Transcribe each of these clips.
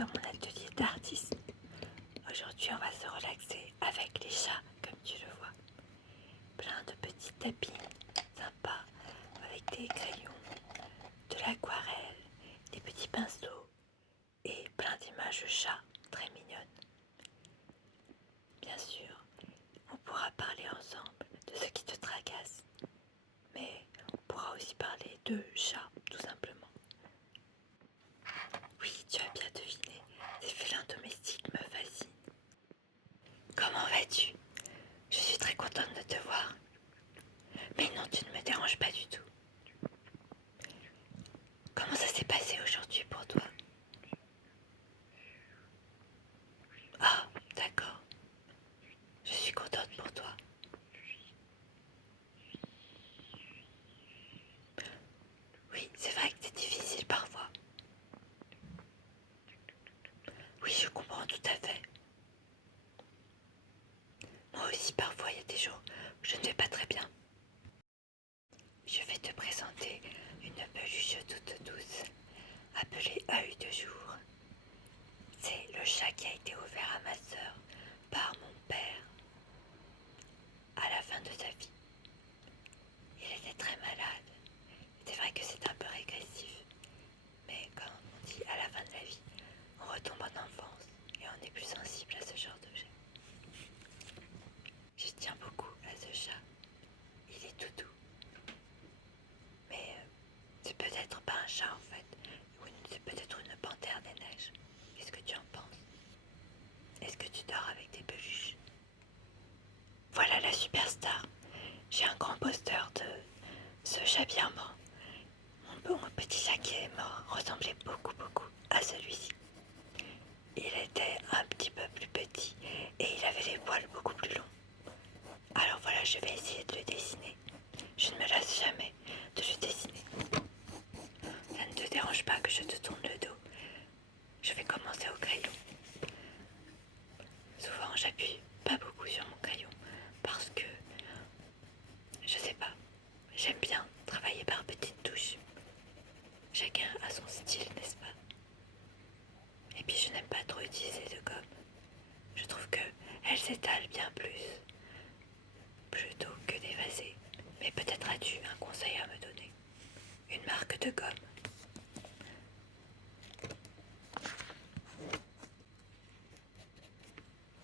dans mon atelier d'artiste. Aujourd'hui, on va se relaxer avec les chats, comme tu le vois. Plein de petits tapis sympas avec des crayons, de l'aquarelle, des petits pinceaux et plein d'images de chats très mignonnes. Bien sûr, on pourra parler ensemble de ce qui te tracasse, mais on pourra aussi parler de chats, tout simplement. Oui, tu as bien deviné, ces félins domestiques me fascinent. Comment vas-tu? Je suis très contente de te voir. Mais non, tu ne me déranges pas du tout. Comment ça s'est passé aujourd'hui pour toi? Ah, d'accord. Je suis contente pour toi. Oui, c'est vrai que c'est difficile parfois. Oui, je comprends tout à fait. Moi aussi, parfois, il y a des jours où je ne vais pas très bien. Je vais te présenter une peluche toute douce, appelée œil de jour. C'est le chat qui a été offert à ma sœur par mon père à la fin de sa vie. Il était très malade. C'est vrai que c'est un peu régressif, mais comme on dit à la fin de la vie, on retombe en enfance et on est plus sensible à ce genre d'objet. Je tiens beaucoup à ce chat. Il est tout doux. Mais c'est peut-être pas un chat en fait, ou c'est peut-être une panthère des neiges. Qu'est-ce que tu en penses? Est-ce que tu dors avec des peluches? Voilà la superstar. J'ai un grand poster de ce chat bien mort. Mon petit chat qui est mort ressemblait beaucoup à celui-ci. Il était un petit peu plus petit et il avait les poils beaucoup plus longs. Alors voilà, je vais essayer de le dessiner. Je ne me lasse jamais de le dessiner. Ça ne te dérange pas que je te tourne le dos? Je vais commencer au crayon. Souvent, j'appuie pas beaucoup sur mon crayon parce que, je sais pas, j'aime bien travailler par petites touches. Chacun a son style, n'est-ce pas? Et puis je n'aime pas trop utiliser de gomme. Je trouve qu'elle s'étale bien plus, plutôt que d'effacer. Mais peut-être as-tu un conseil à me donner? Une marque de gomme?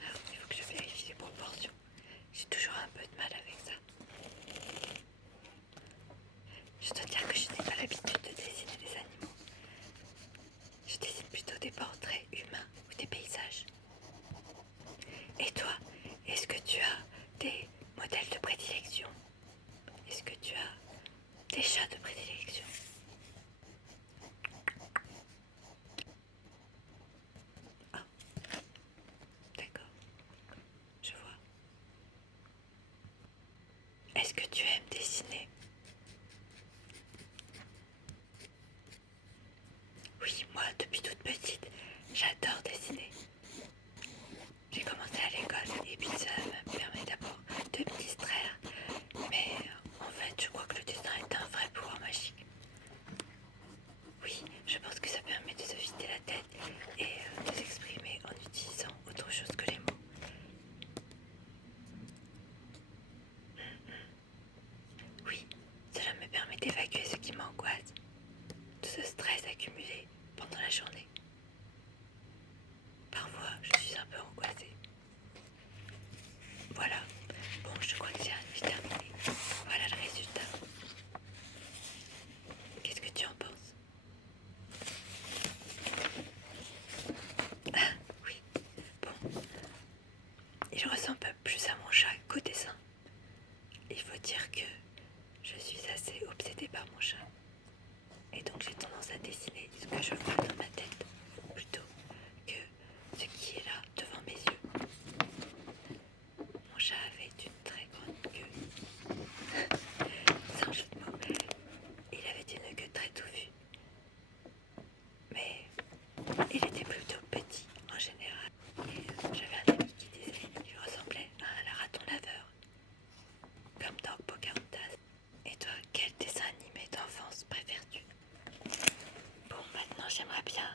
Ah, il faut que je vérifie les proportions. J'ai toujours un peu de mal avec ça. Je dois dire que je n'ai pas l'habitude de dessiner des animaux. Je dessine plutôt des portraits humains ou des paysages. Et toi, est-ce que tu as des modèles de prédilection? Est-ce que tu as des chats de prédilection? Ah, d'accord, je vois. Est-ce que tu aimes dessiner? Oui, moi, depuis toute petite, j'adore dessiner. J'ai commencé à l'école et puis ça me permet d'abord de me distraire. Mais en fait, je crois que le dessin est un vrai pouvoir magique. Oui, je pense que ça permet de se vider la tête et de s'exprimer en utilisant autre chose que les mots. Oui, cela me permet d'évacuer ce qui m'angoisse, de ce stress accumulé pendant la journée. Parfois, je suis un peu angoissée. Voilà, bon, je crois que j'ai un nuit terminé. Voilà le résultat. Qu'est-ce que tu en penses? Ah, oui, bon. Il ressemble plus à mon chat qu'au dessin. Il faut dire que je suis assez obsédée par mon chat. Et donc j'ai tendance à dessiner ce que je vois dans ma tête plutôt que ce qui est là devant mes yeux. Mon chat avait une très grande queue. Sans jeu de mots. Il avait une queue très touffue. Mais il était plutôt petit en général. Et j'avais un ami qui disait qu'il ressemblait à un raton laveur, comme dans Pocahontas. Et toi, quel dessin animé d'enfance préfères-tu? Bon, maintenant j'aimerais bien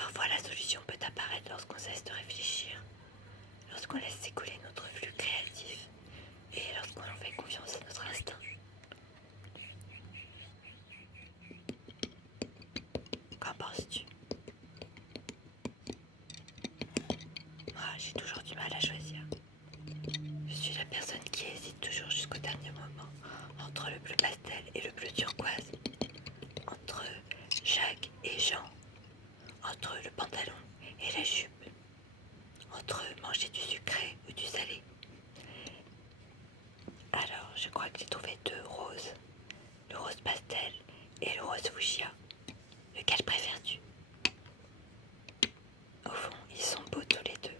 Parfois la solution peut apparaître lorsqu'on cesse de réfléchir, lorsqu'on laisse s'écouler notre flux créatif et lorsqu'on fait confiance à notre instinct. Qu'en penses-tu? Moi, j'ai toujours du mal à choisir. Je suis la personne qui hésite toujours jusqu'au dernier moment entre le bleu pastel et le bleu turquoise, entre Jacques et Jean, entre le pantalon et la jupe, entre manger du sucré ou du salé. Alors, je crois que j'ai trouvé deux roses, le rose pastel et le rose fuchsia. Lequel préfères-tu? Au fond, ils sont beaux tous les deux.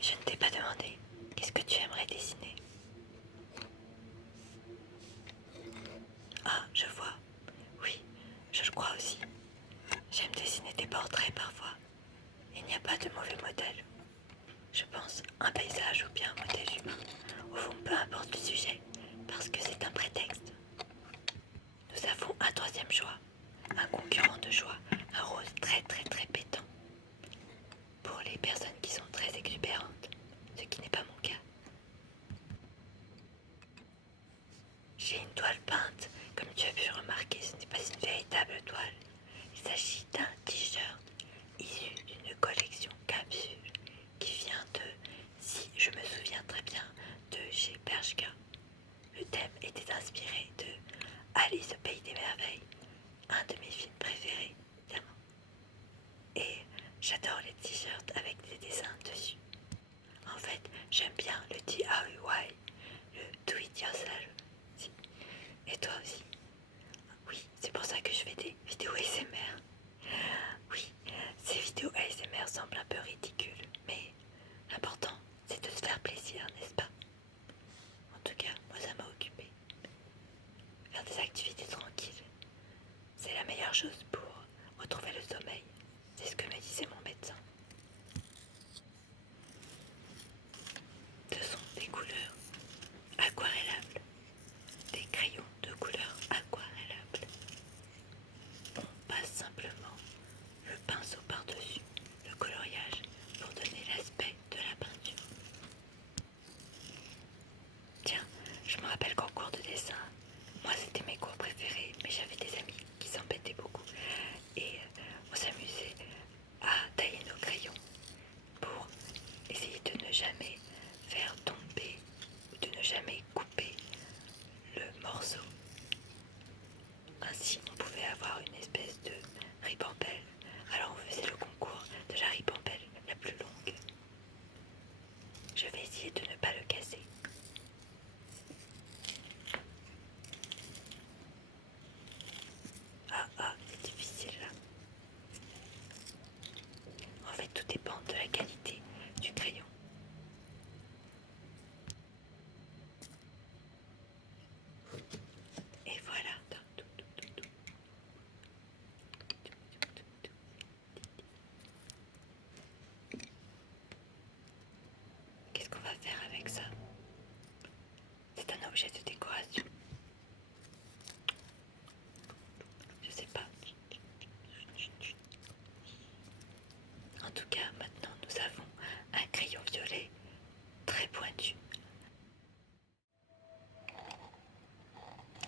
Je ne t'ai pas demandé, qu'est-ce que tu aimerais dessiner? Ah, je vois. Oui, je le crois aussi. J'aime dessiner des portraits parfois. Il n'y a pas de mauvais modèle. Je pense un paysage ou bien un modèle humain. Au fond, peu importe le sujet, parce que c'est un prétexte. Nous avons un troisième choix, un concurrent de choix, un rose très très très pétant. Pour les personnes qui sont très exubérantes, ce qui n'est pas mon cas. J'ai une toile peinte, comme tu as pu remarquer, ce n'est pas une véritable toile. Il s'agit d'un t-shirt issu d'une collection capsule qui vient de, si je me souviens très bien, de chez Bershka. Le thème était inspiré de Alice au pays des merveilles, un de mes films préférés, évidemment. Et j'adore les t-shirts avec des dessins dessus. En fait, j'aime bien le DIY, le do it yourself. Si. Et toi aussi? Oui, c'est pour ça que je fais des vidéos ASMR. Oui, ces vidéos ASMR semblent un peu ridicules, mais l'important, c'est de se faire plaisir, n'est-ce pas? En tout cas, moi ça m'a occupée. Faire des activités tranquilles, c'est la meilleure chose pour retrouver le sommeil. C'est ce que me disait mon médecin. Ce sont des couleurs aquarellables, des crayons de couleur aquarellable. On passe simplement le pinceau par-dessus le coloriage pour donner l'aspect de la peinture. Tiens, je me rappelle qu'en cours de dessin, moi c'était mes cours préférés, mais j'avais des amis qui s'embêtaient beaucoup et on s'amusait à tailler nos crayons pour essayer de ne jamais faire tomber ou de ne jamais couper le morceau. Ainsi, on pouvait avoir une espèce de ribambelle. Alors on faisait le concours de la ribambelle la plus longue. Je vais essayer de ne pas le casser. Ah, c'est difficile là. En fait, tout dépend de la qualité du crayon. Et voilà. Qu'est-ce qu'on va faire avec ça? C'est un objet de décoration. Je sais pas. En tout cas, maintenant nous avons un crayon violet très pointu.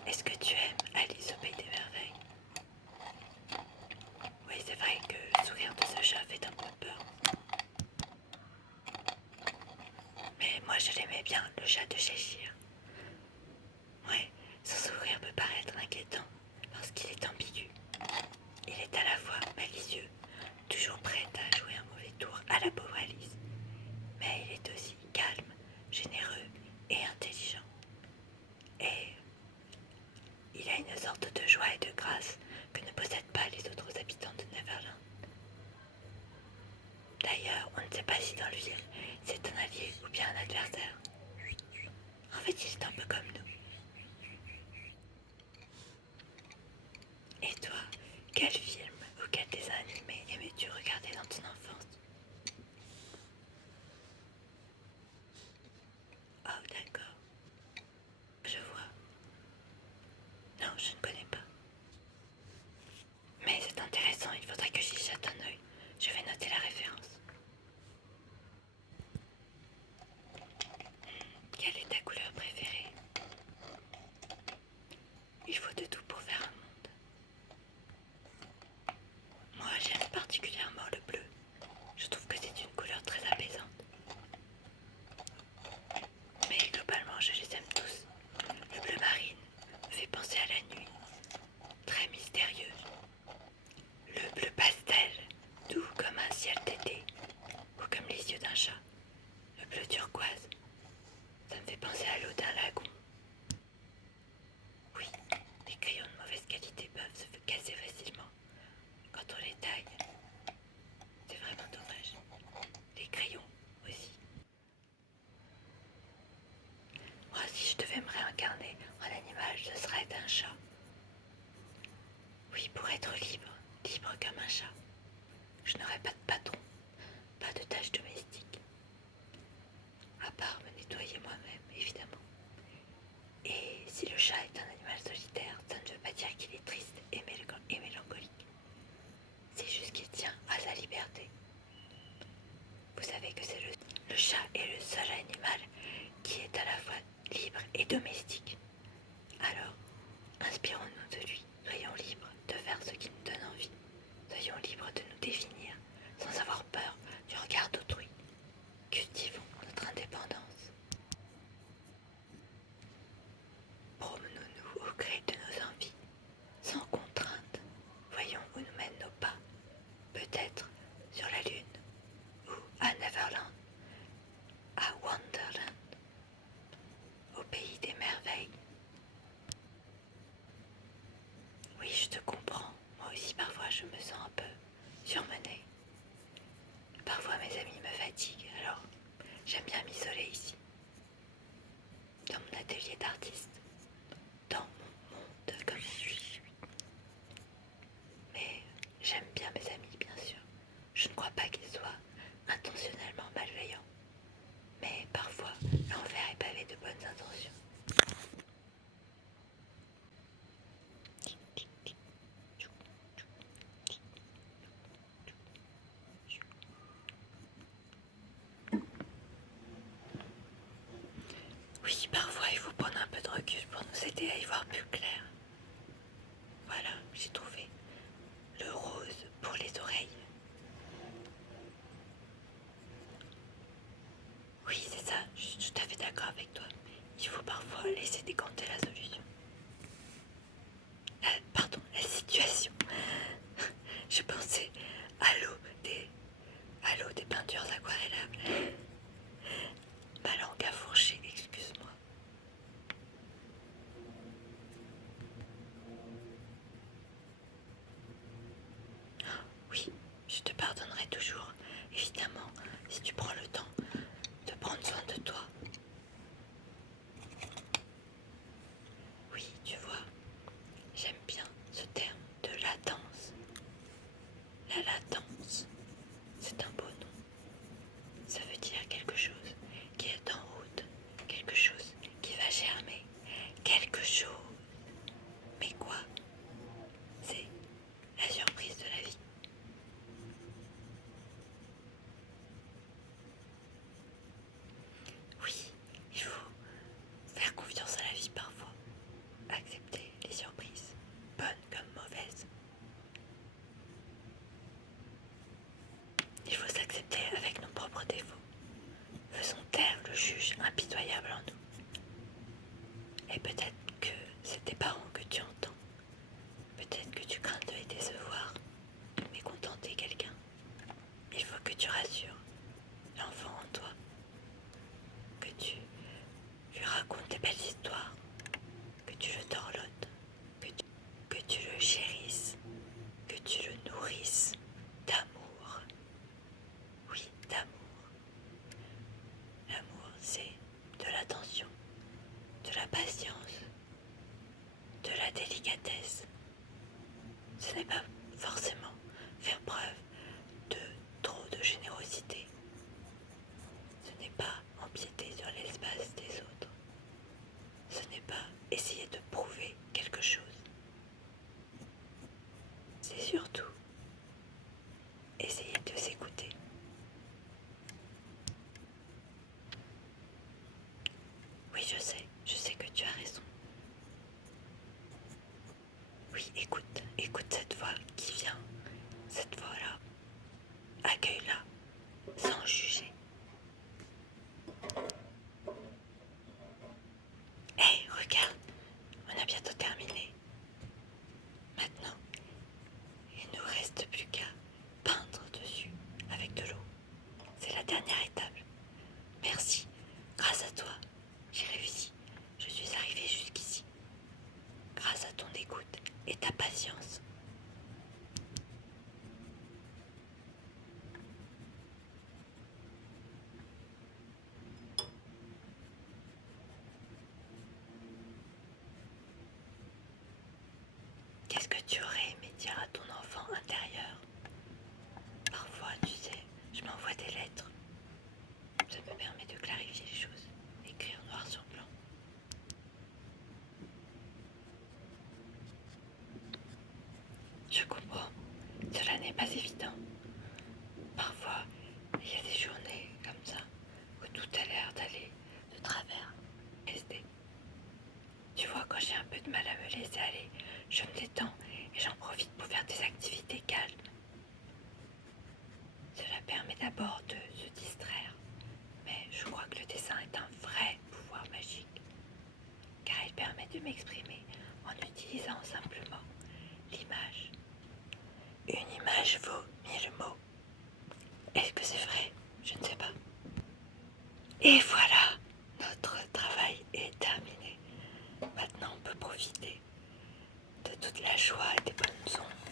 Est-ce que tu aimes Alice au pays des merveilles? Oui, c'est vrai que le sourire de ce chat fait un peu peur. Mais moi je l'aimais bien, le chat de Cheshire. Ouais, son sourire peut paraître inquiétant parce qu'il est ambigu. Il est à la fois malicieux, toujours prêt à jouer un mauvais tour à la pauvre Alice. Mais il est aussi calme, généreux et intelligent. Et il a une sorte de joie et de grâce que ne possèdent pas les autres habitants de Neverland. D'ailleurs, on ne sait pas si dans l'huile, c'est un allié ou bien un adversaire. En fait, il est un peu comme nous. Et toi, quel film ou quel dessin animé aimais-tu regarder dans ton enfance? Oh, d'accord. Je vois. Non, je ne connais pas. Mais c'est intéressant, il faudrait que j'y jette un libre comme un chat. Je n'aurai pas de patron, pas de tâches domestiques, à part me nettoyer moi-même, évidemment. Et si le chat est un animal solitaire, ça ne veut pas dire qu'il est triste et mélancolique. C'est juste qu'il tient à sa liberté. Vous savez que le chat est le seul animal qui est à la fois libre et domestique. Alors, inspirons-nous de lui, soyons libres de faire ce qui nous donne envie, soyons libres de nous définir sans avoir peur du regard d'autrui. Cultivons notre indépendance. Promenons-nous au gré de nos envies, sans contrainte. Voyons où nous mènent nos pas, peut-être sur la Lune, ou à Neverland, à Wonderland, au pays des merveilles. Oui, je te comprends. Moi aussi, parfois, je me sens un peu surmenée. Parfois, mes amis me fatiguent, alors j'aime bien m'isoler ici, dans mon atelier d'artiste, dans mon monde comme je suis. Mais j'aime bien mes amis, bien sûr. Je ne crois pas qu'ils soient intentionnellement malveillants. Mais parfois, l'envers est pavé de bonnes intentions. Oui, parfois il faut prendre un peu de recul pour nous aider à y voir plus clair. Voilà, j'ai trouvé le rose pour les oreilles. Oui, c'est ça, je suis tout à fait d'accord avec toi. Il faut parfois laisser décanter la solution. La situation. Je pensais à l'eau des peintures aquarellables. Ma langue a fourché, excuse-moi. Oui, je te pardonnerai toujours, évidemment, si tu prends le temps de prendre soin de toi. Oui, tu vois, j'aime bien ce terme de latence. La latence, c'est un beau nom. Ça veut dire quelque chose qui est en route, quelque chose qui va germer, quelque chose. Mais quoi? C'est la surprise de la vie. Oui, il faut faire confiance à la vie parfois, accepter les surprises, bonnes comme mauvaises. Il faut s'accepter avec nos propres défauts. Faisons taire le juge impitoyable en nous. Et peut-être que c'est tes parents que tu entends. Peut-être que tu crains de les décevoir, de mécontenter quelqu'un. Il faut que tu rassures l'enfant en toi, que tu lui racontes des belles histoires, que tu le dorlotes, que tu le chérisses, que tu le nourrisses d'amour. Oui, d'amour. L'amour, c'est de l'attention, de la patience, de la délicatesse. Ce n'est pas forcément faire preuve de trop de générosité. Ce n'est pas empiéter sur l'espace des autres. Ce n'est pas essayer de prouver quelque chose. C'est surtout n'est pas évident. Parfois, il y a des journées comme ça où tout a l'air d'aller de travers. Tu vois, quand j'ai un peu de mal à me laisser aller, je me détends et j'en profite pour faire des activités calmes. Cela permet d'abord de se distraire, mais je crois que le dessin est un vrai pouvoir magique, car il permet de m'exprimer en utilisant simplement l'image. Une image vaut 1000 mots. Est-ce que c'est vrai? Je ne sais pas. Et voilà, notre travail est terminé. Maintenant, on peut profiter de toute la joie et des bonnes ondes